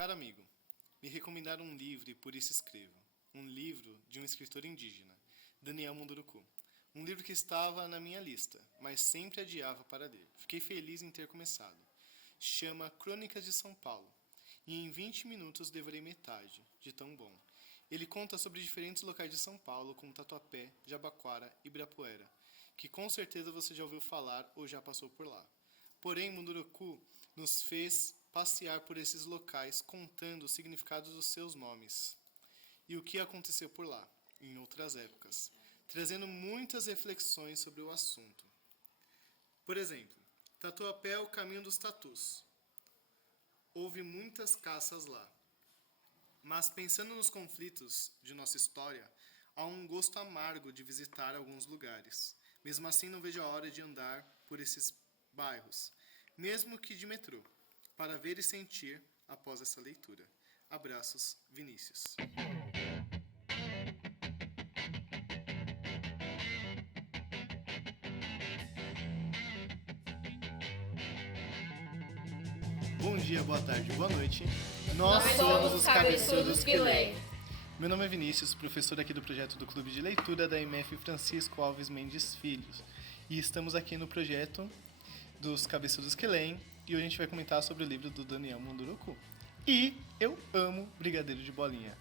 Caro amigo, me recomendaram um livro e por isso escrevo. Um livro de um escritor indígena, Daniel Munduruku. Um livro que estava na minha lista, mas sempre adiava para ler. Fiquei feliz em ter começado. Chama Crônicas de São Paulo. E em 20 minutos devorei metade, de tão bom. Ele conta sobre diferentes locais de São Paulo, como Tatuapé, Jabaquara e Ibirapuera, que com certeza você já ouviu falar ou já passou por lá. Porém, Munduruku nos fez passear por esses locais, contando os significados dos seus nomes e o que aconteceu por lá, em outras épocas, trazendo muitas reflexões sobre o assunto. Por exemplo, Tatuapé é o caminho dos tatus. Houve muitas caças lá. Mas pensando nos conflitos de nossa história, há um gosto amargo de visitar alguns lugares. Mesmo assim, não vejo a hora de andar por esses bairros, mesmo que de metrô, para ver e sentir após essa leitura. Abraços, Vinícius. Bom dia, boa tarde, boa noite. Nós somos os Cabeçudos que Leem. Meu nome é Vinícius, professor aqui do projeto do Clube de Leitura da MF Francisco Alves Mendes Filhos. E estamos aqui no projeto dos Cabeçudos que Leem e hoje a gente vai comentar sobre o livro do Daniel Munduruku. E eu amo Brigadeiro de Bolinha.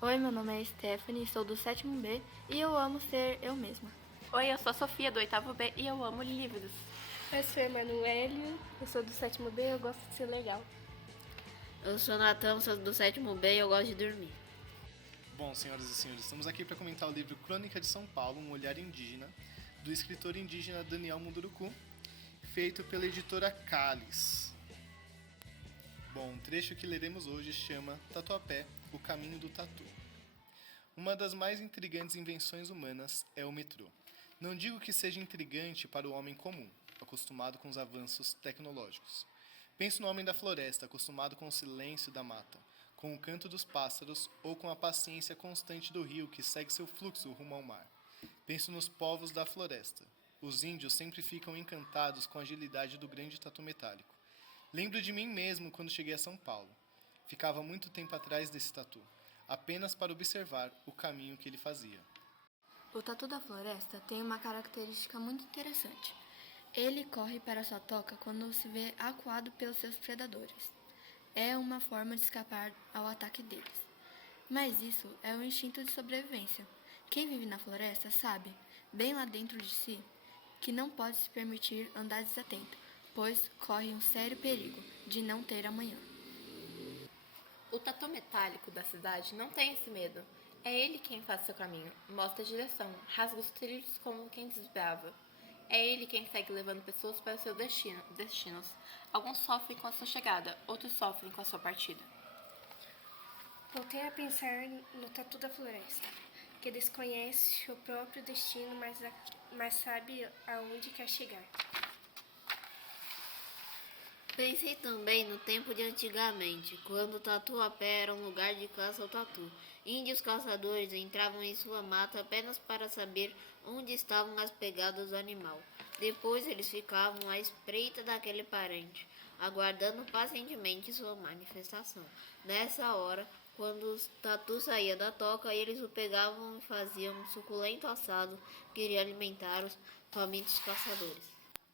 Oi, meu nome é Stephanie, sou do 7º B e eu amo ser eu mesma. Oi, eu sou a Sofia, do 8º B e eu amo livros. Eu sou a Emanuele, eu sou do 7º B e eu gosto de ser legal. Eu sou Natan, sou do 7º B e eu gosto de dormir. Bom, senhoras e senhores, estamos aqui para comentar o livro Crônica de São Paulo, um olhar indígena, do escritor indígena Daniel Munduruku, feito pela editora Cáliz. Bom, o trecho que leremos hoje chama Tatuapé, o caminho do tatu. Uma das mais intrigantes invenções humanas é o metrô. Não digo que seja intrigante para o homem comum, acostumado com os avanços tecnológicos. Penso no homem da floresta, acostumado com o silêncio da mata, com o canto dos pássaros ou com a paciência constante do rio que segue seu fluxo rumo ao mar. Penso nos povos da floresta. Os índios sempre ficam encantados com a agilidade do grande tatu metálico. Lembro de mim mesmo quando cheguei a São Paulo. Ficava muito tempo atrás desse tatu, apenas para observar o caminho que ele fazia. O tatu da floresta tem uma característica muito interessante. Ele corre para sua toca quando se vê acuado pelos seus predadores. É uma forma de escapar ao ataque deles. Mas isso é o instinto de sobrevivência. Quem vive na floresta sabe, bem lá dentro de si, que não pode se permitir andar desatento, pois corre um sério perigo de não ter amanhã. O tatu metálico da cidade não tem esse medo. É ele quem faz seu caminho, mostra a direção, rasga os trilhos como quem desbrava. É ele quem segue levando pessoas para seus destinos. Alguns sofrem com a sua chegada, outros sofrem com a sua partida. Voltei a pensar no tatu da floresta, que desconhece o próprio destino, mas sabe aonde quer chegar. Pensei também no tempo de antigamente, quando o Tatuapé era um lugar de caça ao tatu. Índios caçadores entravam em sua mata apenas para saber onde estavam as pegadas do animal. Depois eles ficavam à espreita daquele parente, aguardando pacientemente sua manifestação. Nessa hora, quando o tatu saía da toca, eles o pegavam e faziam um suculento assado que iria alimentar os famintos caçadores.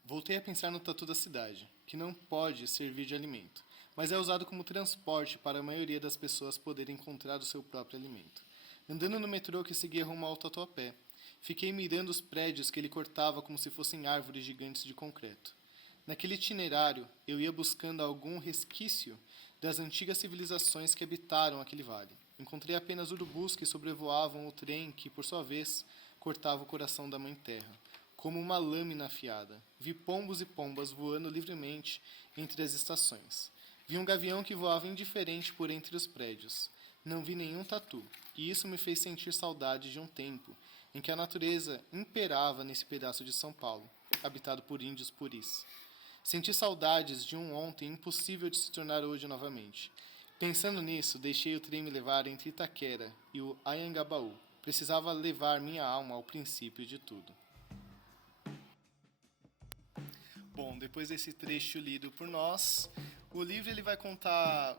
Voltei a pensar no tatu da cidade, que não pode servir de alimento, mas é usado como transporte para a maioria das pessoas poderem encontrar o seu próprio alimento. Andando no metrô que seguia rumo ao Tatuapé, fiquei mirando os prédios que ele cortava como se fossem árvores gigantes de concreto. Naquele itinerário, eu ia buscando algum resquício das antigas civilizações que habitaram aquele vale. Encontrei apenas urubus que sobrevoavam o trem que, por sua vez, cortava o coração da Mãe Terra, como uma lâmina afiada. Vi pombos e pombas voando livremente entre as estações. Vi um gavião que voava indiferente por entre os prédios. Não vi nenhum tatu, e isso me fez sentir saudade de um tempo em que a natureza imperava nesse pedaço de São Paulo, habitado por índios puris. Senti saudades de um ontem impossível de se tornar hoje novamente. Pensando nisso, deixei o trem me levar entre Itaquera e o Anhangabaú. Precisava levar minha alma ao princípio de tudo. Bom, depois desse trecho lido por nós, O livro ele vai contar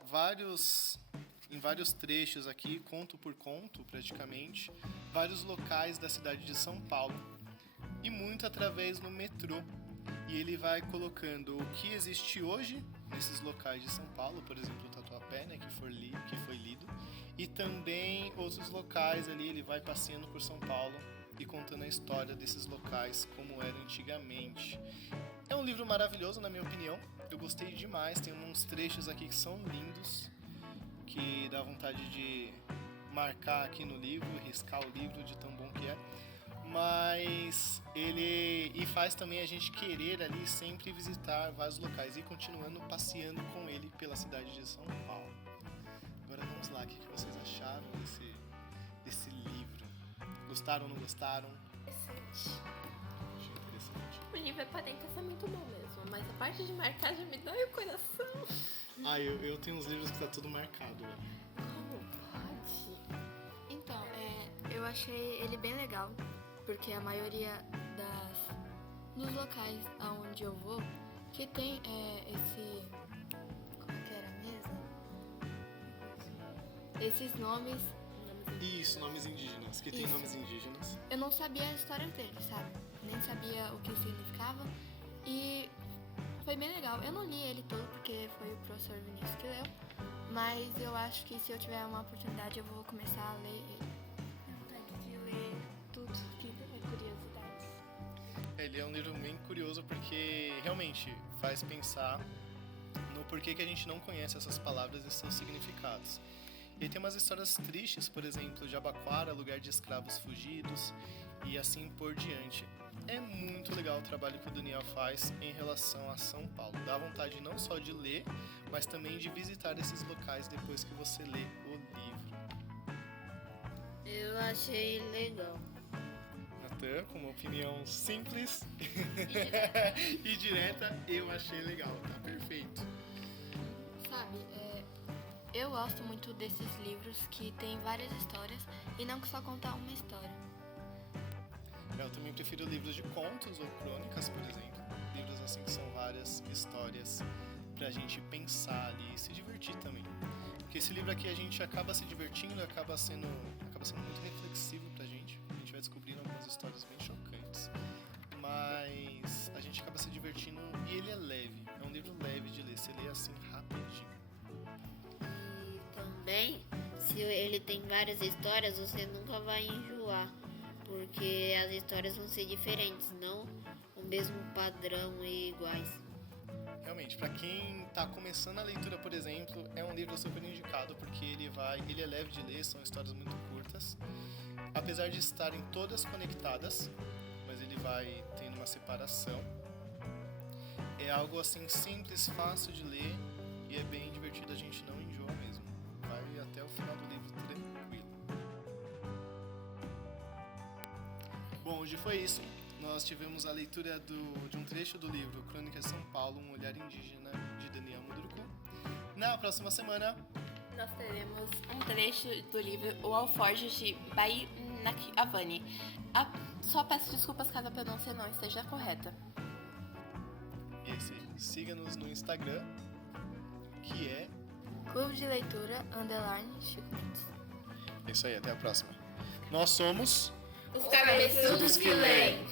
em vários trechos aqui, conto por conto, praticamente, vários locais da cidade de São Paulo e muito através do metrô. E ele vai colocando o que existe hoje nesses locais de São Paulo, por exemplo, o Tatuapé, né, que foi lido, e também outros locais ali. Ele vai passeando por São Paulo e contando a história desses locais como era antigamente. É um livro maravilhoso, na minha opinião. Eu gostei demais. Tem uns trechos aqui que são lindos, que dá vontade de marcar aqui no livro, riscar o livro de tão bom que é. Mas ele faz também a gente querer ali sempre visitar vários locais e continuando passeando com ele pela cidade de São Paulo. Agora vamos lá, o que vocês acharam desse livro? Gostaram ou não gostaram? Interessante. Achei interessante. O livro aparenta ser muito bom mesmo, mas a parte de marcar já me dói o coração. Eu tenho uns livros que tá tudo marcado, velho. Como pode? Então, eu achei ele bem legal, porque a maioria dos locais aonde eu vou, que tem esse... Como que era mesmo? Esses nomes, Isso, nomes indígenas, que tem Isso. nomes indígenas. eu não sabia a história deles, sabe? Nem sabia o que significava. E foi bem legal. Eu não li ele todo porque foi o professor Vinícius que leu, mas eu acho que se eu tiver uma oportunidade eu vou começar a ler ele. Tenho vontade de ler tudo que é curiosidades. Ele é um livro bem curioso porque realmente faz pensar no porquê que a gente não conhece essas palavras e seus significados. Ele tem umas histórias tristes, por exemplo, Jabaquara, lugar de escravos fugidos e assim por diante. É muito legal o trabalho que o Daniel faz em relação a São Paulo. Dá vontade não só de ler, mas também de visitar esses locais depois que você lê o livro. Eu achei legal. Natan, com uma opinião simples e direta, eu achei legal, tá perfeito. Sabe, eu gosto muito desses livros que tem várias histórias e não que só contar uma história. Eu também prefiro livros de contos ou crônicas, por exemplo. Livros assim que são várias histórias pra gente pensar ali e se divertir também. Porque esse livro aqui a gente acaba se divertindo, acaba sendo muito reflexivo pra gente. A gente vai descobrindo algumas histórias bem chocantes. Mas a gente acaba se divertindo e ele é leve. É um livro leve de ler, você lê assim rapidinho. E também, se ele tem várias histórias, você nunca vai enjoar, porque as histórias vão ser diferentes, não o mesmo padrão e iguais. Realmente, para quem está começando a leitura, por exemplo, é um livro super indicado porque ele é leve de ler, são histórias muito curtas, apesar de estarem todas conectadas, mas ele vai tendo uma separação. É algo assim simples, fácil de ler e é bem divertido, a gente não enjoa mesmo. Vai até o final do livro tranquilo. Bom, hoje foi isso. Nós tivemos a leitura de um trecho do livro Crônicas de São Paulo, um olhar indígena, de Daniel Munduruku. Na próxima semana, Nós teremos um trecho do livro O Alforje de Bai Nakavani. Só peço desculpas caso a pronúncia não esteja correta. siga-nos no Instagram, que é... Clube de Leitura, Chico Mendes. É isso aí, até a próxima. Nós somos... Os cabeçudos que leem.